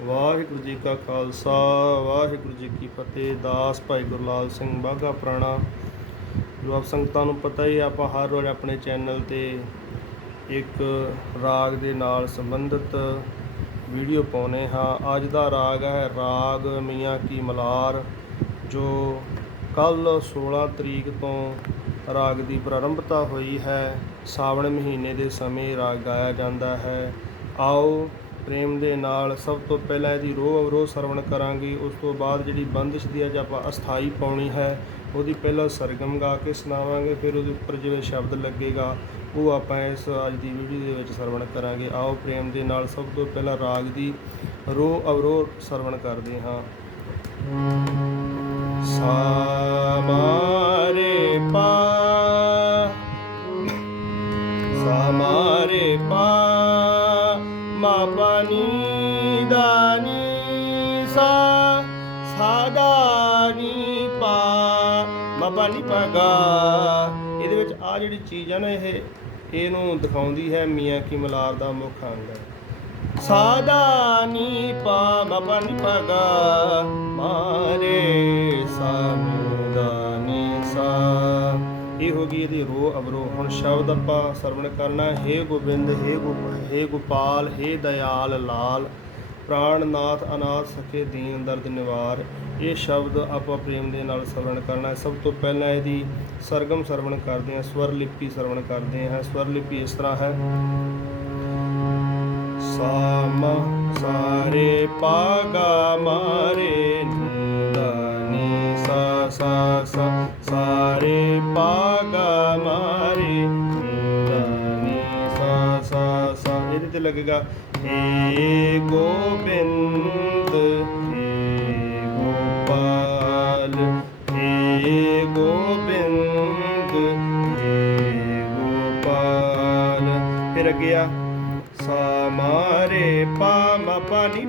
ਵਾਹਿਗੁਰੂ ਜੀ ਕਾ ਖਾਲਸਾ ਵਾਹਿਗੁਰੂ ਜੀ ਕੀ ਫਤਿਹ। ਦਾਸ ਭਾਈ ਗੁਰਲਾਲ ਸਿੰਘ ਬਾਗਾ ਪ੍ਰਾਣਾ। ਜੋ ਆਪ ਸੰਗਤਾਂ ਨੂੰ ਪਤਾ ਹੀ ਹੈ, ਆਪਾਂ ਹਰ ਰੋਜ਼ ਆਪਣੇ ਚੈਨਲ ਤੇ ਇੱਕ ਰਾਗ ਦੇ ਨਾਲ ਸੰਬੰਧਿਤ ਵੀਡੀਓ ਪਾਉਨੇ ਹਾਂ। ਅੱਜ ਦਾ ਰਾਗ ਹੈ ਰਾਗ ਮੀਆਂ ਕੀ ਮਲਾਰ ਜੋ ਕੱਲ 16 ਤਰੀਕ ਤੋਂ ਰਾਗ ਦੀ ਪ੍ਰਾਰੰਭਤਾ ਹੋਈ ਹੈ। ਸਾਵਣ ਮਹੀਨੇ ਦੇ ਸਮੇਂ ਰਾਗ ਗਾਇਆ ਜਾਂਦਾ ਹੈ। ਆਓ ਪ੍ਰੇਮ ਦੇ ਨਾਲ ਸਭ ਤੋਂ ਪਹਿਲਾਂ ਇਹਦੀ ਰੋਹ ਅਵਰੋਹ ਸਰਵਣ ਕਰਾਂਗੇ, ਉਸ ਤੋਂ ਬਾਅਦ ਜਿਹੜੀ ਬੰਦਿਸ਼ ਦੀ ਅੱਜ ਆਪਾਂ ਅਸਥਾਈ ਪਾਉਣੀ ਹੈ, ਉਹਦੀ ਪਹਿਲਾਂ ਸਰਗਮ ਗਾ ਕੇ ਸੁਣਾਵਾਂਗੇ, ਫਿਰ ਉਹਦੇ ਉੱਪਰ ਜਿਵੇਂ ਸ਼ਬਦ ਲੱਗੇਗਾ, ਉਹ ਆਪਾਂ ਇਸ ਅੱਜ ਦੀ ਵੀਡੀਓ ਦੇ ਵਿੱਚ ਸਰਵਣ ਕਰਾਂਗੇ। ਆਓ ਪ੍ਰੇਮ ਦੇ ਨਾਲ ਸਭ ਤੋਂ ਪਹਿਲਾਂ ਰਾਗ ਦੀ ਰੋਹ ਅਵਰੋਹ ਸਰਵਣ ਕਰਦੇ ਹਾਂ। ਸਾ ਪਾ। ਸਾ ਮਾਰੇ ਪਾ। ਮਾ ਦਾਨੀ ਸਾ ਸਾ ਪਾ। ਮਾ ਪਗਾ ਇਹਦੇ ਵਿੱਚ ਆ ਜਿਹੜੀ ਚੀਜ਼ ਆ ਨਾ, ਇਹ, ਇਹਨੂੰ ਦਿਖਾਉਂਦੀ ਹੈ ਮੀਆਂ ਕੀ ਮਲਾਰ ਦਾ ਮੁੱਖ ਅੰਗ। ਹੈ ਸਾਦਾਨੀ ਪਾ ਮਪਾ ਨੀ ਪਗਾ ਮਾਰੇ ਸਾਮਦਾਨੀ ਇਹ ਇਹਦੀ ਰੋ ਅਬਰੋ ਹੁਣ ਸ਼ਬਦ ਆਪਾਂ ਸਰਵਣ ਕਰਨਾ ਹੈ। ਗੋਬਿੰਦ, ਹੈ ਗੋਪ ਹੈ ਗੋਪਾਲ, ਹੈ ਦਇਆਲ, ਲਾਲ। ਪ੍ਰਾਣਨਾਥ ਅਨਾਥ ਸਖੇ ਦੀਨ ਦਰਦ ਨਿਵਾਰ। ਇਹ ਸ਼ਬਦ ਆਪਾਂ ਪ੍ਰੇਮ ਦੇ ਨਾਲ ਸਰਵਣ ਕਰਨਾ ਹੈ। ਸਭ ਤੋਂ ਪਹਿਲਾਂ ਇਹਦੀ ਸਰਗਮ ਸਰਵਣ ਕਰਦੇ ਹਾਂ, ਸਵਰ ਲਿਪੀ ਸਰਵਣ ਕਰਦੇ ਹਾਂ। ਸਵਰ ਲਿਪੀ ਇਸ ਤਰ੍ਹਾਂ ਹੈ। ਸਾਮ ਸਾਰੇ ਪਾਗਾ ਮਾਰੇ ਨੀ ਸਾ ਸਾ ਸਾ। ਸਾਰੇ ਪਾਗਾ ਲੱਗੇਗਾ। ਹੇ ਗੋਬਿੰਦ, ਹੇ ਗੋਪਾਲ ਏ ਗੋਬਿੰਦ, ਹੇ ਗੋਪਾਲ। ਫਿਰ ਗਿਆ ਆ। ਸਾ ਮਾਰੇ ਪਾ, ਮ ਪਾ ਨੀ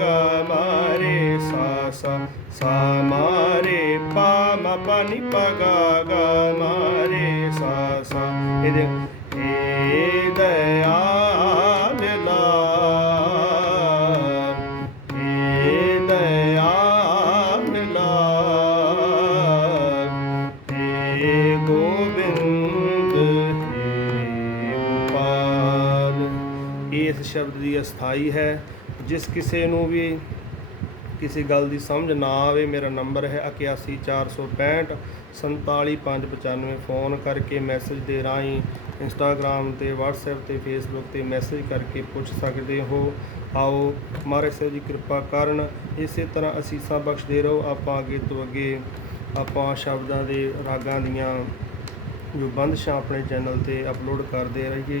ਗਾ ਮਾਰੇ ਸਾ ਸਾ। ਸਾ ਮਾਰੇ ਪਾ, ਮ ਪਾ ਨੀ ਪਾ, ਗਾ ਗਾ ਮਾਰੇ ਸਾ ਸਾ। ਇਹਦੇ ਇਸ ਸ਼ਬਦ ਦੀ ਅਸਥਾਈ ਹੈ। ਜਿਸ ਕਿਸੇ ਨੂੰ ਵੀ ਕਿਸੇ ਗੱਲ ਦੀ ਸਮਝ ਨਾ ਆਵੇ, ਮੇਰਾ ਨੰਬਰ ਹੈ 81465 47595 ਫੋਨ ਕਰਕੇ ਮੈਸੇਜ ਦੇ ਰਾਹੀਂ ਇੰਸਟਾਗ੍ਰam ਤੇ WhatsApp ਤੇ Facebook ਤੇ ਮੈਸੇਜ ਕਰਕੇ ਪੁੱਛ ਸਕਦੇ ਹੋ। ਆਓ, ਮਹਾਰਾਜ ਸਾਹਿਬ ਜੀ ਕਿਰਪਾ ਕਰਨ। ਇਸੇ ਤਰ੍ਹਾਂ ਅਸੀਸਾਂ ਬਖਸ਼ਦੇ ਰਹੋ। ਆਪਾਂ ਅੱਗੇ ਤੋਂ ਅੱਗੇ ਆਪਾਂ ਸ਼ਬਦਾਂ ਦੇ ਰਾਗਾਂ ਦੀਆਂ ਜੋ ਬੰਦਸ਼ਾਂ ਆਪਣੇ ਚੈਨਲ ਤੇ ਅਪਲੋਡ ਕਰਦੇ ਰਹੀਏ।